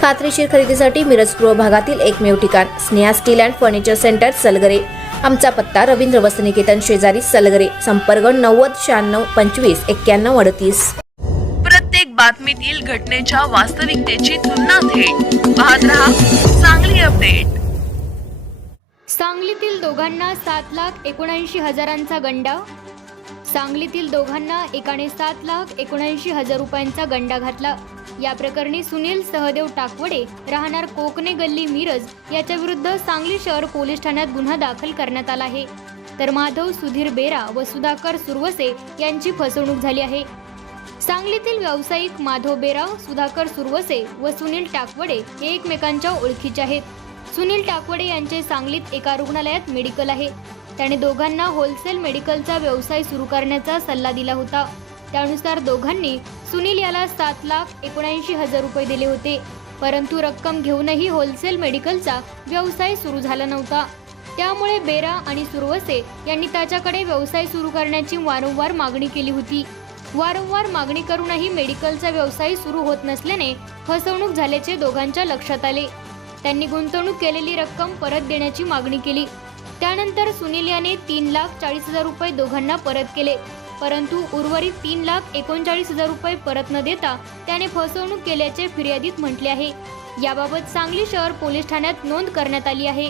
खात्रीशीर खरेदीसाठी मिरज पूर्व भागातील एकमेव ठिकाण Sneha steel and furniture centre Salgare. आमचा पत्ता रवींद्र वसनिकेतन शेजारी सलगरे संपर्क नव्वद शहाण्णव पंचवीस एक्क्याण्णव अडतीस. प्रत्येक बातमीतील घटनेच्या वास्तविकतेची तुलना थेट. पाहत रहा चांगली अपडेट. सांगलीतील दोघांना सात लाख एकोणऐंशी हजारांचा गंडा सांगलीतील दोघांना एकाने सात लाख एकोणऐंशी हजार रुपयांचा गंडा घातला. या प्रकरणी सुनील सहदेव टाकवडे राहणार कोकणे गल्ली मिरज याच्याविरुद्ध सांगली शहर पोलीस ठाण्यात गुन्हा दाखल करण्यात आला आहे. तर माधव सुधीर बेरा व सुधाकर सुरवसे यांची फसवणूक झाली आहे. सांगलीतील व्यावसायिक माधव बेरा सुधाकर सुरवसे व सुनील टाकवडे हे एकमेकांच्या ओळखीचे आहेत. सुनील टाकवडे यांचे सांगलीत एका रुग्णालयात मेडिकल आहे. त्याने दोघांना होलसेल मेडिकलचा व्यवसाय सुरू करण्याचा सल्ला दिला होता. त्यानुसार दोघांनी सुनील याला सात लाख एकोणऐंशी हजार रुपये दिले होते. परंतु रक्कम घेऊनही होलसेल मेडिकलचा व्यवसाय सुरू झाला नव्हता. त्यामुळे बेरा आणि सुरवसे यांनी त्याच्याकडे व्यवसाय सुरू करण्याची वारंवार मागणी केली होती. वारंवार मागणी करूनही मेडिकलचा व्यवसाय सुरू होत नसल्याने फसवणूक झाल्याचे दोघांच्या लक्षात आले. त्यांनी गुंतवणूक केलेली रक्कम परत देण्याची मागणी केली. त्यानंतर सुनील याने तीन लाख चाळीस हजार रुपये दोघांना परत केले. परंतु उर्वरित तीन लाख एकोणचाळीस हजार रुपये परत न देता त्याने फसवणूक केल्याचे फिर्यादीत म्हटले आहे. याबाबत सांगली शहर पोलीस ठाण्यात नोंद करण्यात आली आहे.